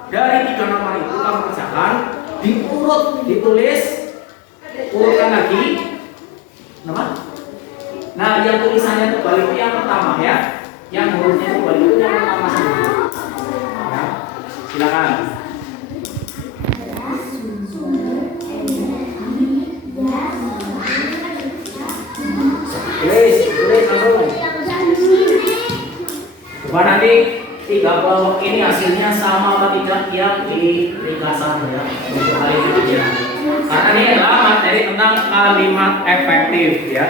Dari 3 nomor itu kamu kerjakan, diurut, ditulis, urutkan lagi. Nah, yang tulisannya itu balik itu yang pertama ya. Yang urutnya itu balik itu yang pertama saja. Ya. Silakan. Tulis langsung. Coba nanti 3 kelompok ini hasilnya sama atau tidak yang di ringkasan ya untuk kali ini ya. Karena ini adalah materi tentang kalimat efektif ya.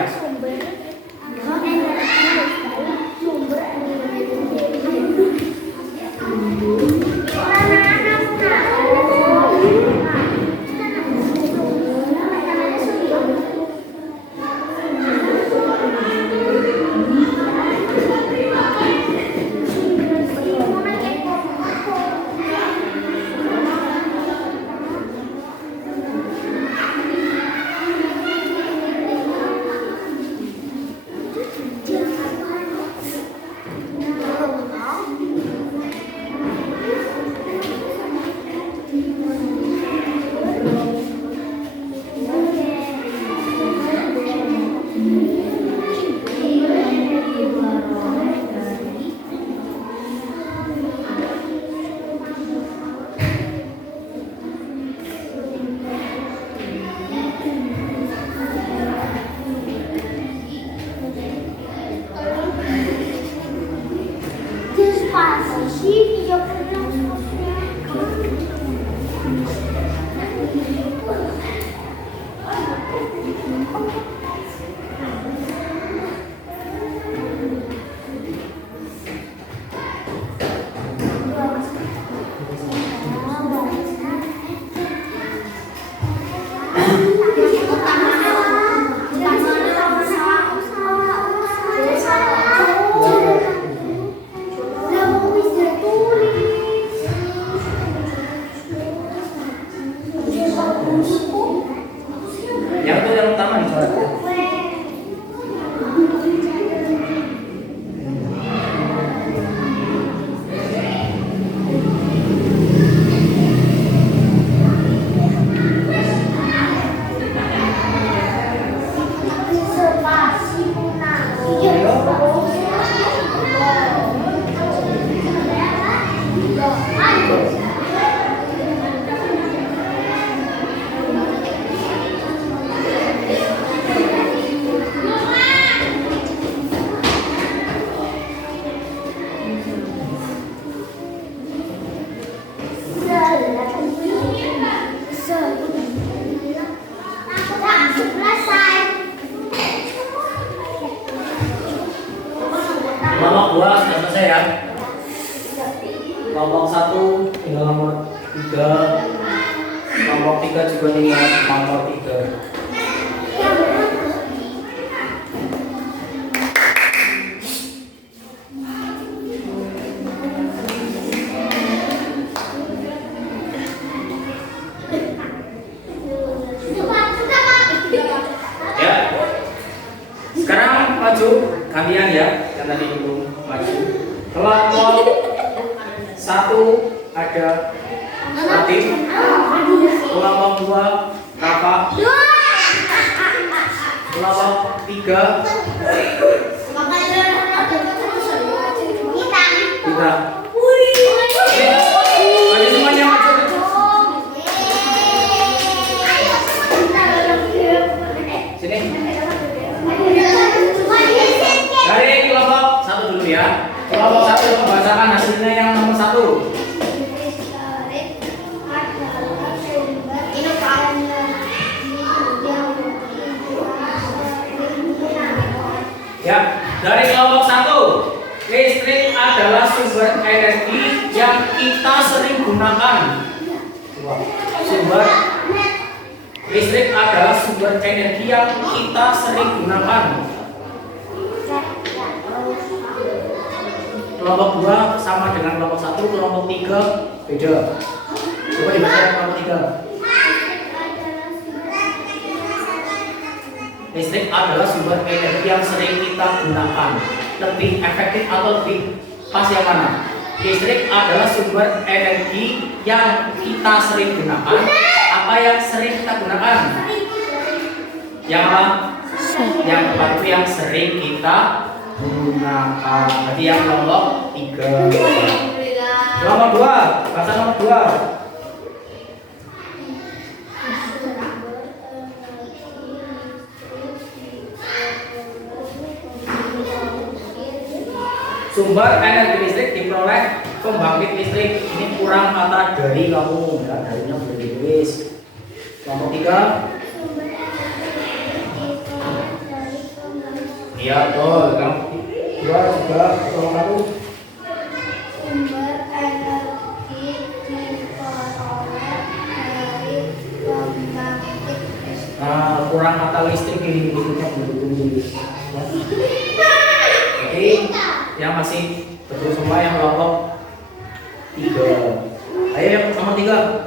selesai ya. Kelompok 1 tinggal nomor 3, kelompok 3 juga tinggal nomor 3. Ya, sekarang maju kalian ya, yang tadi belum maju. Kelompok 1 ada Latif, kelompok 2 Rafa, kelompok 3 kita. Maju semuanya, maju. Sini. Dari kelompok 1 dulu ya. Kelompok 1 membacakan hasilnya yang nomor 1. Ya, dari kelompok 1, listrik adalah sumber energi yang kita sering gunakan. Sumber listrik adalah sumber energi yang kita sering gunakan. Kelompok 2 sama dengan kelompok 1, kelompok 3 beda. Coba dibaca kelompok 3. Listrik adalah sumber energi yang sering kita gunakan. Lebih efektif atau lebih pas yang mana? Listrik adalah sumber energi yang kita sering gunakan. Apa yang sering kita gunakan? Yang apa? Yang itu yang sering kita gunakan. Berarti yang kelompok 3. Kelompok 2, bahasa nomor 2. Sumber energi listrik diperoleh pembangkit listrik. Ini kurang kata dari kamu, ya, darinya boleh ditulis. Kelompok 3. Iya betul. Kelompok 2 juga kelompok 1. Sumber energi diperoleh dari pembangkit listrik. Nah, kurang kata listrik ini listriknya belum ditulis. Jadi yang masih betul semua yang kelompok 3. Ayo yang nomor 3.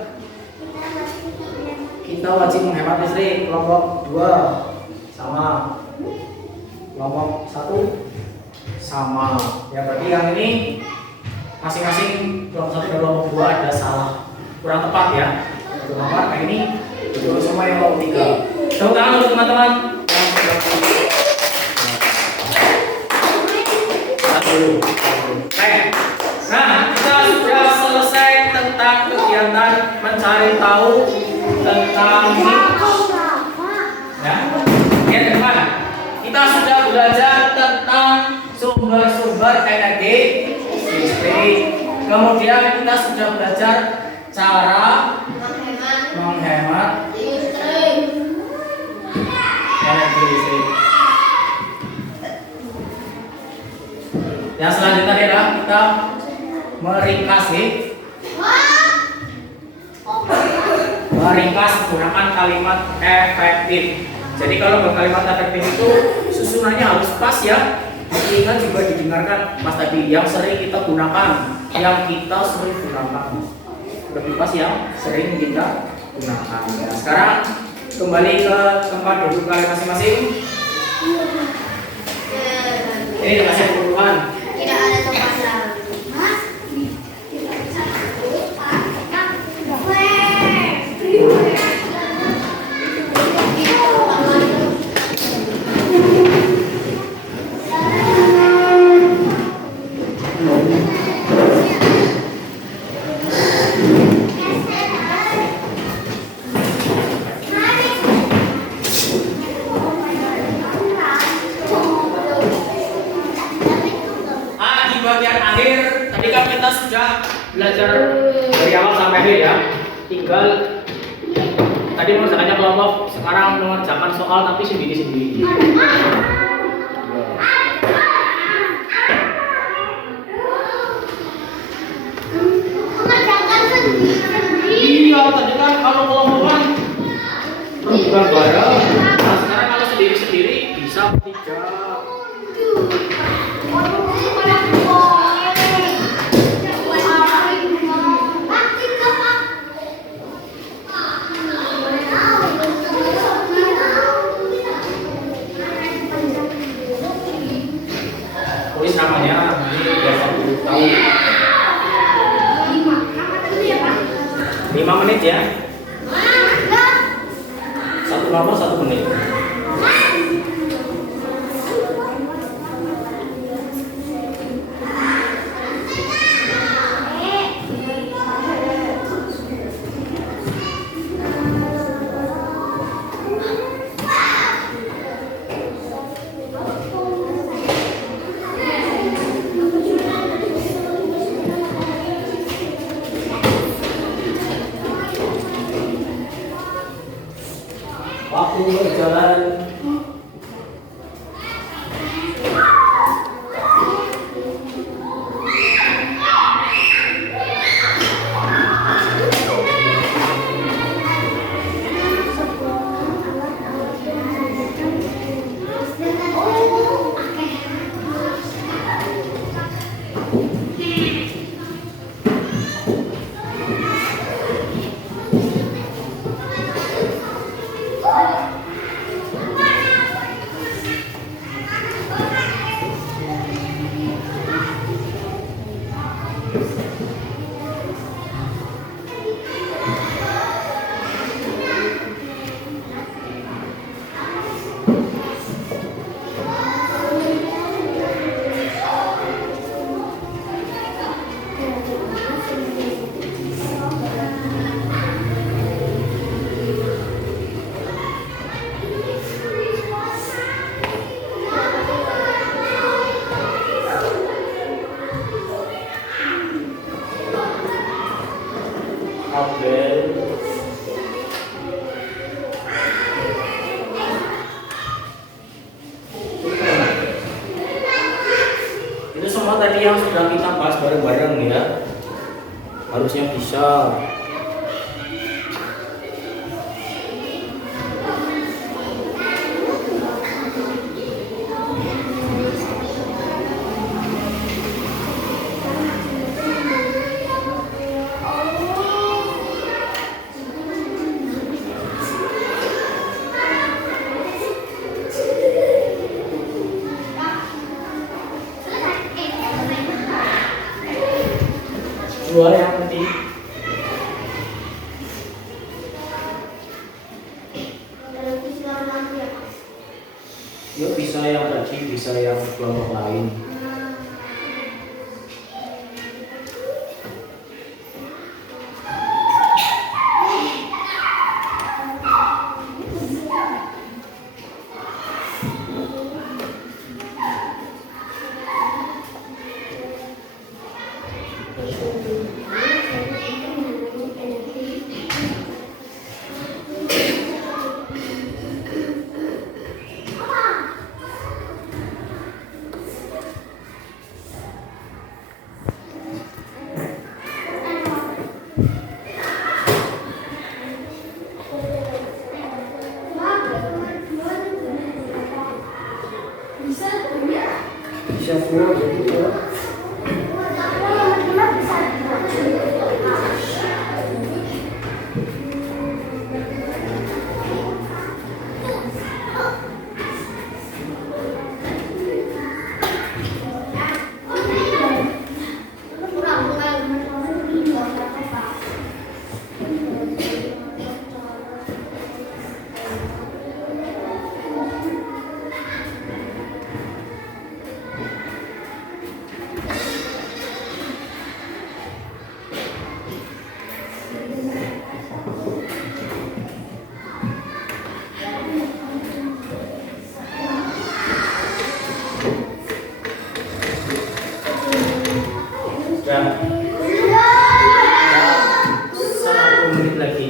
Kita wajib menghemat listrik. Kelompok 2 sama. Kelompok 1 sama. Ya berarti yang ini masing-masing kelompok 1 dan kelompok 2 ada salah. Kurang tepat ya. Betul tepat. Nah ini betul semua yang kelompok 3. Tepuk tangan untuk teman-teman. Nah, kita sudah selesai tentang kegiatan mencari tahu tentang ini. Ya, lihat teman. Kita sudah belajar tentang sumber-sumber energi listrik. Kemudian kita sudah belajar cara menghemat energi listrik. Yang selanjutnya adalah kita meringkas menggunakan kalimat efektif. Jadi kalau berkalimat efektif itu susunannya harus pas ya. Ingat juga didengarkan Mas tadi yang sering kita gunakan, yang kita sering gunakan. Lebih pas yang sering kita gunakan. Nah, sekarang kembali ke tempat duduk kalian masing-masing. Ini dikasih perubahan. Tidak ada tempat lain. Belajar dari awal sampai akhir ya. Tinggal tadi mengerjakannya kelompok, sekarang mengerjakan soal tapi sendiri-sendiri. Iya, tadi kan kalau kelompokan rebutan bareng. Nah, sekarang kalau sendiri-sendiri bisa tidak. Tulis namanya, ini biar kamu tahu. 5 menit ya. Satu nomor 1 menit. Waktu berjalan. Abel. Itu semua tadi yang sudah kita bahas bareng-bareng ya. Harusnya bisa. Dua yang penting. Ya bisa yang tadi, bisa yang kelompok lain. Bisa full gitu ya. Sudah. 1 menit lagi.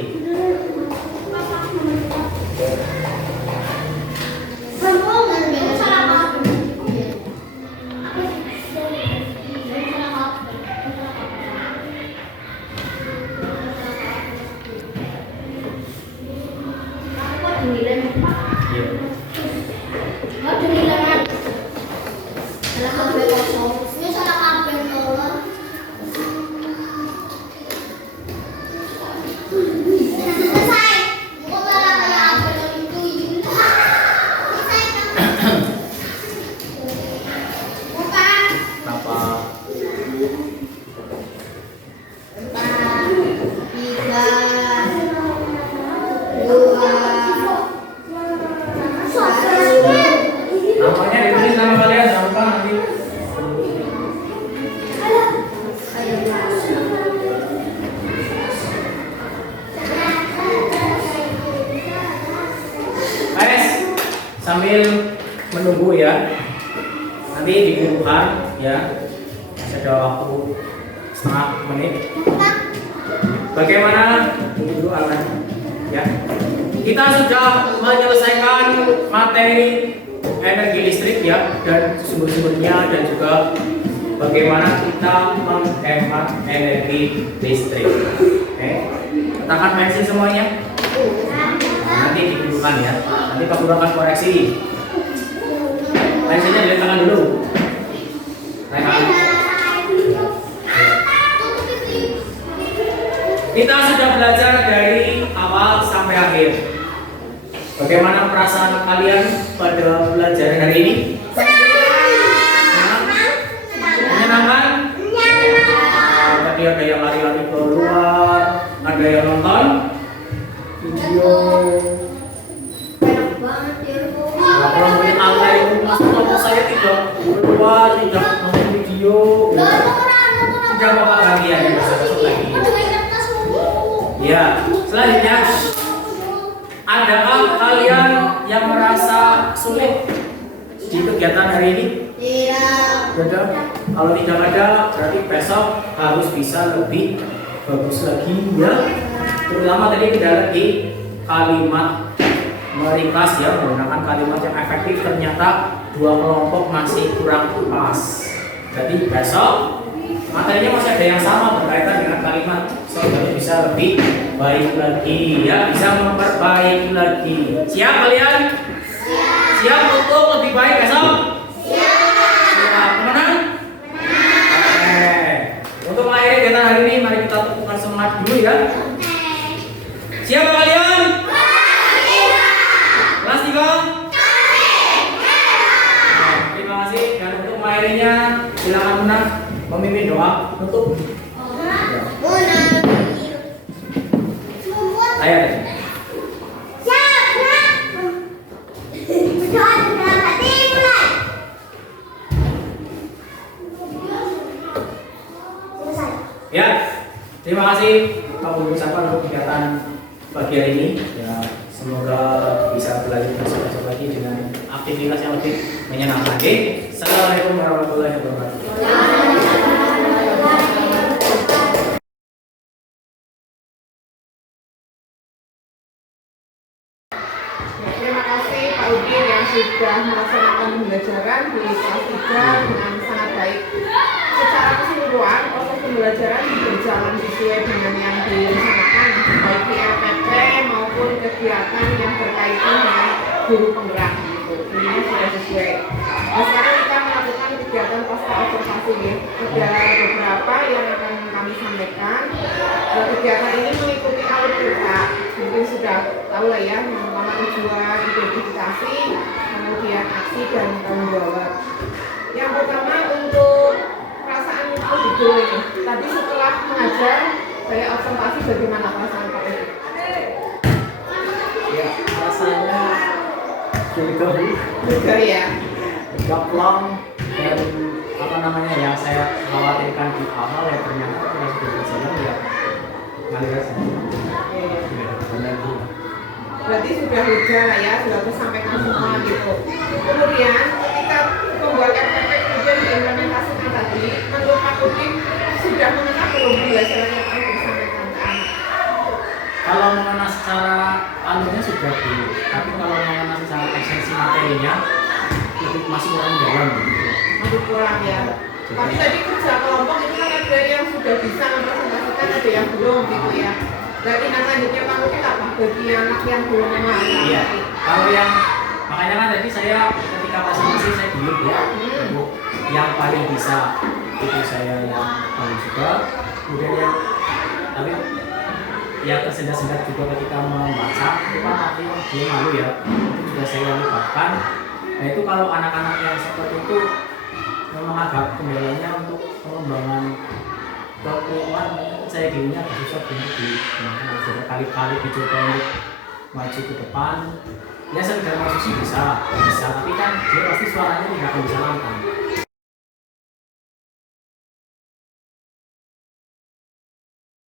menunggu ya. Nanti dikumpulkan ya. Masih ada waktu setengah menit. Bagaimana? Dulu aman ya. Kita sudah menyelesaikan materi energi listrik ya, dan sumber-sumbernya, dan juga bagaimana kita menghemat energi listrik. Oke, katakan mention semuanya. Nanti dikumpulkan ya. Nanti Pak Guru akan koreksi. Mentionnya diletakkan dulu. Kita sudah belajar dari awal sampai akhir. Bagaimana perasaan kalian pada pelajaran hari ini? Menyenangkan? Tadi ada yang lari-lari keluar, ada yang nonton video. Nah, kalau mungkin anda itu masuk kelompok saya tidak keluar, tidak nonton video, tidak mau bahagia ya, masuk lagi. Ya, selanjutnya, adakah kalian yang merasa sulit di kegiatan hari ini? Tidak. Kalau tidak ada, berarti besok harus bisa lebih bagus lagi ya. Terutama tadi kendala di kalimat meringkas ya, menggunakan kalimat yang efektif. Ternyata dua kelompok masih kurang pas. Jadi besok materinya masih ada yang sama berkaitan dengan kalimat, supaya bisa lebih baik lagi ya, bisa memperbaiki lagi. Siap kalian? Siap untuk lebih baik besok? Siap. Kemana? Oke. Untuk mengakhiri kegiatan hari ini, mari kita tepukkan semangat dulu ya. Siap kalian? Kelas 3? Terima kasih. Dan untuk mengakhirinya, silakan Munah memimpin doa untuk. Ayo deh. Ya, terima kasih Pak Guru Sapan untuk kegiatan pagi hari ini. Ya, semoga bisa belajar besok lagi dengan aktivitas yang lebih menyenangkan. Oke, assalamualaikum warahmatullahi wabarakatuh. Terima kasih Pak Udin yang sudah melaksanakan pembelajaran di kelas 3 dengan sangat baik. Secara keseluruhan, proses pembelajaran berjalan sesuai dengan yang direncanakan, baik di LPP maupun kegiatan yang berkaitan dengan guru penggerak. Ini sudah sesuai. Nah, sekarang kita melakukan kegiatan pasca observasi. Ada beberapa yang akan kami sampaikan. Kegiatan ini mengikuti alur kita. Mungkin sudah tahu lah ya, yang pertama tujuan, identifikasi, kemudian aksi dan tanggung jawab. Yang pertama untuk perasaan auditor ini. Tadi setelah mengajar, saya observasi bagaimana perasaan Pak Edi. Ya, rasanya Juga ya. gampang, dan apa namanya ya, saya khawatirkan di awal ya, ternyata kalau sudah berjalan ya ngalir saja. Benar. Berarti sudah lega lah ya, sudah tersampaikan semua gitu. Kemudian ketika membuat FPP kemudian diimplementasikan tadi, menurut Pak Udin sudah mengenal belum pembelajaran yang akan disampaikan ke anak? Kalau mengenal secara alurnya sudah dulu, tapi kalau mengenal secara esensi materinya itu masih kurang dalam. Masih kurang ya. Tapi tadi kerja kelompok itu kan ada yang sudah bisa mempresentasikan, ada yang belum gitu ya. Berarti selanjutnya Pak Udin apa? Bagi anak yang belum mengenal. Iya. Kalau yang makanya kan tadi saya ketika presentasi saya dulu ya, untuk yang paling bisa itu saya yang paling suka. Kemudian yang tapi ya tersendat-sendat juga ketika membaca itu kan artinya dia malu ya, itu juga saya libatkan. Nah itu kalau anak-anak yang seperti itu memang agak kendalanya untuk pengembangan kekuatan, saya dirinya agak susah untuk sudah kali-kali dicoba untuk maju ke depan. Ya sekedar maju sih bisa, tapi kan dia pasti suaranya tidak akan bisa lantang.